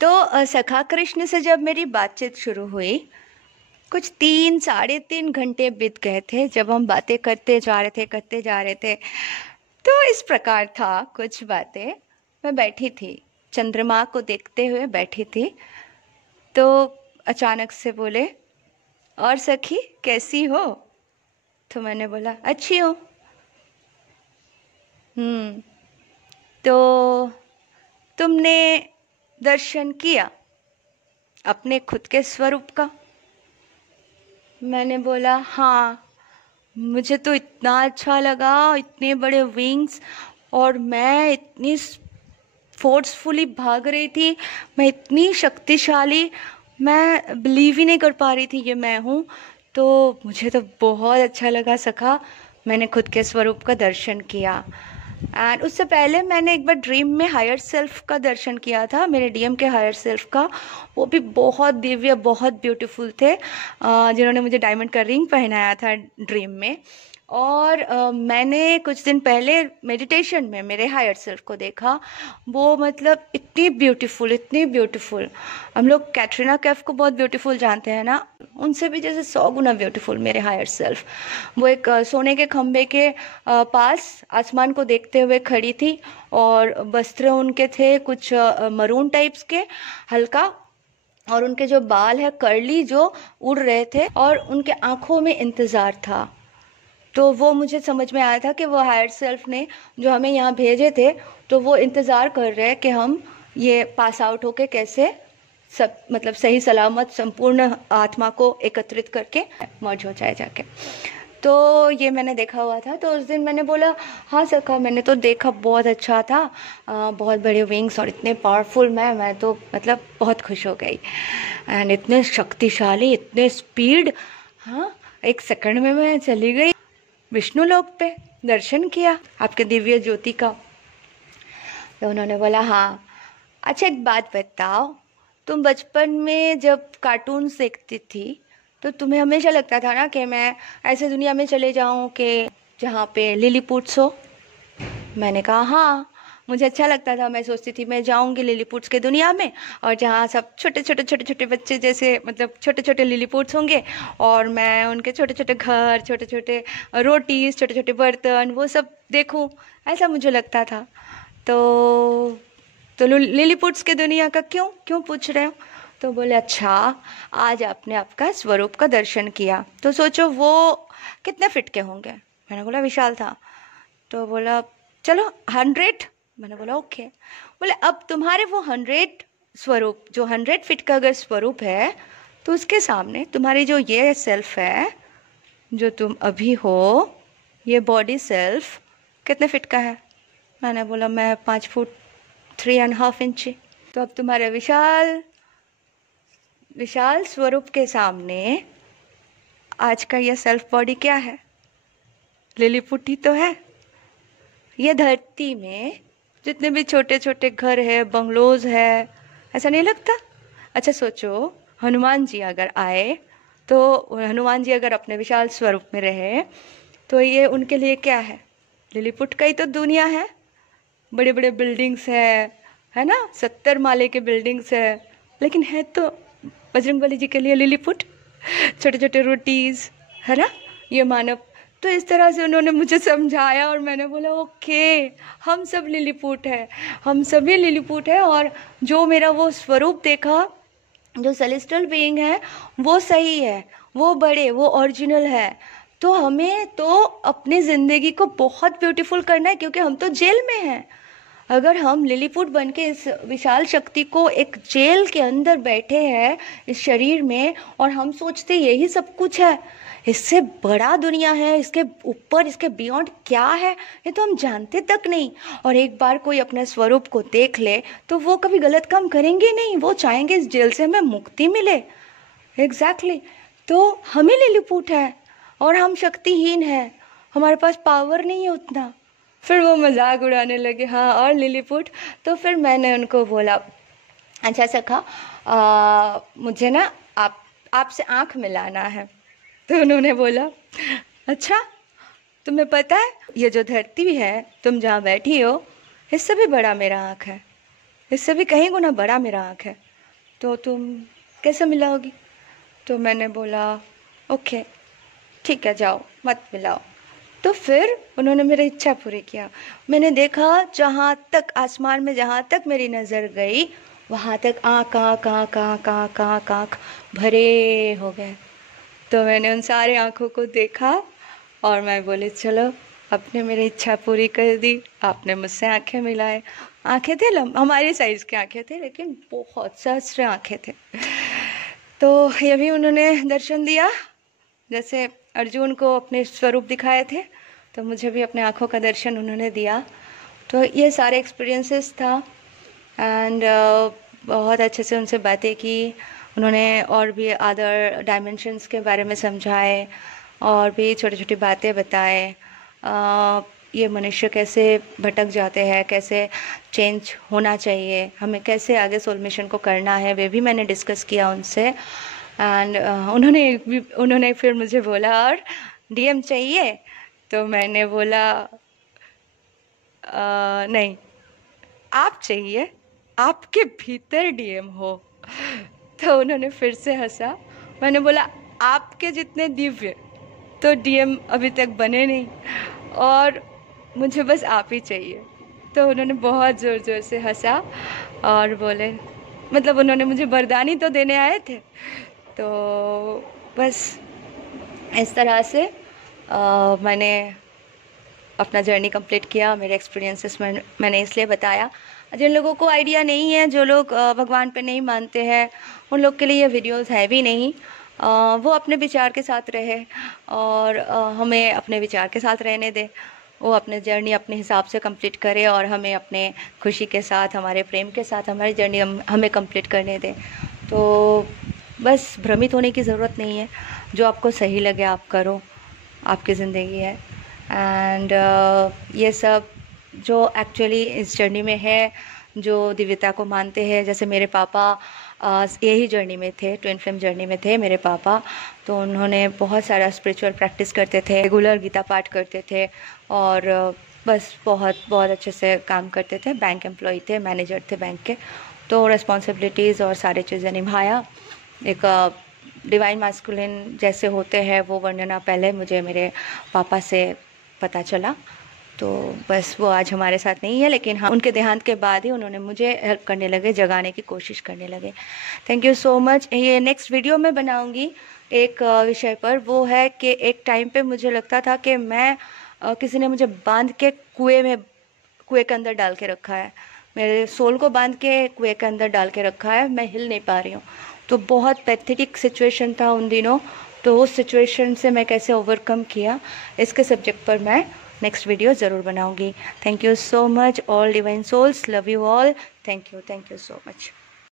तो सखा कृष्ण से जब मेरी बातचीत शुरू हुई, कुछ 3 साढ़े 3 घंटे बीत गए थे जब हम बातें करते जा रहे थे। तो इस प्रकार था कुछ बातें। मैं बैठी थी, चंद्रमा को देखते हुए बैठी थी। तो अचानक से बोले, और सखी कैसी हो? तो मैंने बोला अच्छी हूँ। तो तुमने दर्शन किया अपने खुद के स्वरूप का? मैंने बोला हाँ, मुझे तो इतना अच्छा लगा, इतने बड़े विंग्स, और मैं इतनी फोर्सफुली भाग रही थी, मैं इतनी शक्तिशाली, मैं बिलीव ही नहीं कर पा रही थी ये मैं हूँ। तो मुझे तो बहुत अच्छा लगा सखा, मैंने खुद के स्वरूप का दर्शन किया। एंड उससे पहले मैंने एक बार ड्रीम में हायर सेल्फ का दर्शन किया था, मेरे डीएम के हायर सेल्फ का। वो भी बहुत दिव्य, बहुत ब्यूटीफुल थे, जिन्होंने मुझे डायमंड का रिंग पहनाया था ड्रीम में। और मैंने कुछ दिन पहले मेडिटेशन में मेरे हायर सेल्फ को देखा। वो मतलब इतनी ब्यूटीफुल, इतनी ब्यूटीफुल। हम लोग कैटरीना कैफ को बहुत ब्यूटीफुल जानते हैं ना, उनसे भी जैसे 100 गुना ब्यूटीफुल मेरे हायर सेल्फ। वो एक सोने के खम्भे के पास आसमान को देखते हुए खड़ी थी, और वस्त्र उनके थे कुछ मरून टाइप्स के, हल्का, और उनके जो बाल है कर्ली जो उड़ रहे थे, और उनके आंखों में इंतजार था। तो वो मुझे समझ में आया था कि वो हायर सेल्फ ने जो हमें यहाँ भेजे थे, तो वो इंतज़ार कर रहे हैं कि हम ये पास आउट होके कैसे सब मतलब सही सलामत संपूर्ण आत्मा को एकत्रित करके मर्ज हो जाए जाके। तो ये मैंने देखा हुआ था। तो उस दिन मैंने बोला हाँ सखा, मैंने तो देखा, बहुत अच्छा था, बहुत बड़े विंग्स और इतने पावरफुल। मैं तो मतलब बहुत खुश हो गई। एंड इतने शक्तिशाली, इतने स्पीड, हाँ, 1 सेकंड में मैं चली गई विष्णु लोक पे, दर्शन किया आपके दिव्य ज्योति का। तो उन्होंने बोला हाँ, अच्छा एक बात बताओ, तुम बचपन में जब कार्टून देखती थी तो तुम्हें हमेशा लगता था ना कि मैं ऐसे दुनिया में चले जाऊं कि जहाँ पे लिलीपुट्स हो? मैंने कहा हाँ, मुझे अच्छा लगता था, मैं सोचती थी मैं जाऊंगी लिलीपुट्स के दुनिया में, और जहाँ सब छोटे छोटे बच्चे जैसे मतलब छोटे छोटे लिलीपुट्स होंगे, और मैं उनके छोटे छोटे घर, छोटे छोटे रोटीज, छोटे छोटे बर्तन, वो सब देखूं, ऐसा मुझे लगता था। तो लिलीपुट्स के दुनिया का क्यों क्यों पूछ रहे हो? तो बोले अच्छा, आज आपने आपका स्वरूप का दर्शन किया, तो सोचो वो कितने फिट के होंगे? मैंने बोला विशाल था। तो बोला चलो 100। मैंने बोला ओके। बोले अब तुम्हारे वो 100 स्वरूप, जो 100 फीट का अगर स्वरूप है, तो उसके सामने तुम्हारी जो ये सेल्फ है, जो तुम अभी हो, ये बॉडी सेल्फ कितने फिट का है? मैंने बोला मैं 5 फुट 3.5 इंची। तो अब तुम्हारे विशाल विशाल स्वरूप के सामने आज का ये सेल्फ बॉडी क्या है? लिलीपुट ही तो है। ये धरती में जितने भी छोटे छोटे घर है, बंगलोज है, ऐसा नहीं लगता? अच्छा सोचो, हनुमान जी अगर आए, तो हनुमान जी अगर अपने विशाल स्वरूप में रहे, तो ये उनके लिए क्या है? लिलीपुट का ही तो दुनिया है। बड़े बड़े बिल्डिंग्स है ना, 70 माले के बिल्डिंग्स है, लेकिन है तो बजरंगबली जी के लिए लिलीपुट, छोटे छोटे रोटीज, है ना, ये मानव। तो इस तरह से उन्होंने मुझे समझाया, और मैंने बोला ओके, हम सब लिलीपुट है, हम सभी लिलीपुट है। और जो मेरा वो स्वरूप देखा, जो सेलेस्टियल बीइंग है, वो सही है, वो बड़े, वो ओरिजिनल है। तो हमें तो अपनी ज़िंदगी को बहुत ब्यूटीफुल करना है, क्योंकि हम तो जेल में हैं। अगर हम लिलीपुट बन के इस विशाल शक्ति को, एक जेल के अंदर बैठे हैं इस शरीर में, और हम सोचते यही सब कुछ है, इससे बड़ा दुनिया है, इसके ऊपर, इसके बियॉन्ड क्या है, ये तो हम जानते तक नहीं। और एक बार कोई अपने स्वरूप को देख ले, तो वो कभी गलत काम करेंगे नहीं, वो चाहेंगे इस जेल से हमें मुक्ति मिले। एग्जैक्टली। तो हमें लिलीपुट है, और हम शक्तिहीन हैं, हमारे पास पावर नहीं है उतना। फिर वो मजाक उड़ाने लगे, हाँ और लिलीपुट। तो फिर मैंने उनको बोला अच्छा सखा, मुझे ना आपसे आंख मिलाना है। तो उन्होंने बोला अच्छा, तुम्हें पता है ये जो धरती है, तुम जहाँ बैठी हो, इससे भी बड़ा मेरा आँख है, इससे भी कहीं गुना बड़ा मेरा आँख है। तो तुम कैसे मिलाओगी? तो मैंने बोला ओके ठीक है, जाओ मत मिलाओ। तो फिर उन्होंने मेरी इच्छा पूरी किया। मैंने देखा जहाँ तक आसमान में जहाँ तक मेरी नज़र गई वहाँ तक आँख आँख आँख आँख आँख आँख आँख भरे हो गए। तो मैंने उन सारे आँखों को देखा और मैं बोली चलो आपने मेरी इच्छा पूरी कर दी, आपने मुझसे आंखें मिलाए। आंखें थे हमारी साइज़ की आंखें थे, लेकिन बहुत सहस्र आंखें थे। तो ये भी उन्होंने दर्शन दिया, जैसे अर्जुन को अपने स्वरूप दिखाए थे, तो मुझे भी अपने आँखों का दर्शन उन्होंने दिया। तो ये सारे एक्सपीरियंसेस था एंड बहुत अच्छे से उनसे बातें की। उन्होंने और भी अदर डायमेंशंस के बारे में समझाए और भी छोटी छोटी बातें बताए। ये मनुष्य कैसे भटक जाते हैं, कैसे चेंज होना चाहिए, हमें कैसे आगे सोल मिशन को करना है, वे भी मैंने डिस्कस किया उनसे। एंड उन्होंने फिर मुझे बोला और डीएम चाहिए? तो मैंने बोला नहीं, आप चाहिए, आपके भीतर डीएम हो। तो उन्होंने फिर से हंसा। मैंने बोला आपके जितने दिव्य तो डीएम अभी तक बने नहीं और मुझे बस आप ही चाहिए। तो उन्होंने बहुत ज़ोर ज़ोर से हंसा और बोले, मतलब उन्होंने मुझे वरदानी तो देने आए थे। तो बस इस तरह से मैंने अपना जर्नी कंप्लीट किया। मेरे एक्सपीरियंसेस मैंने इसलिए बताया, जिन लोगों को आइडिया नहीं है, जो लोग भगवान पे नहीं मानते हैं, उन लोग के लिए ये वीडियोस है भी नहीं। वो अपने विचार के साथ रहे और हमें अपने विचार के साथ रहने दे। वो अपने जर्नी अपने हिसाब से कंप्लीट करे और हमें अपने खुशी के साथ, हमारे प्रेम के साथ हमारी जर्नी हमें कंप्लीट करने दे। तो बस भ्रमित होने की ज़रूरत नहीं है, जो आपको सही लगे आप करो, आपकी ज़िंदगी है। एंड ये सब जो एक्चुअली इस जर्नी में है, जो दिव्यता को मानते हैं, जैसे मेरे पापा यही जर्नी में थे, ट्विन फ्लेम जर्नी में थे मेरे पापा। तो उन्होंने बहुत सारा स्पिरिचुअल प्रैक्टिस करते थे, रेगुलर गीता पाठ करते थे और बस बहुत बहुत अच्छे से काम करते थे। बैंक एम्प्लॉय थे, मैनेजर थे बैंक के। तो रिस्पॉन्सिबिलिटीज़ और सारी चीज़ें निभाया। एक डिवाइन मास्कुलिन जैसे होते हैं वो वर्णना पहले मुझे मेरे पापा से पता चला। तो बस वो आज हमारे साथ नहीं है, लेकिन हाँ, उनके देहांत के बाद ही उन्होंने मुझे हेल्प करने लगे, जगाने की कोशिश करने लगे। Thank you so much. ये नेक्स्ट वीडियो में बनाऊंगी एक विषय पर, वो है कि एक टाइम पे मुझे लगता था कि मैं किसी ने मुझे बांध के कुएं के अंदर डाल के रखा है, मेरे सोल को बांध के कुएं के अंदर डाल के रखा है, मैं हिल नहीं पा रही हूँ। तो बहुत पैथेटिक सिचुएशन था उन दिनों। तो उस सिचुएशन से मैं कैसे ओवरकम किया, इसके सब्जेक्ट पर मैं नेक्स्ट वीडियो ज़रूर बनाऊंगी। Thank you so much all divine souls, love you all. Thank you so much.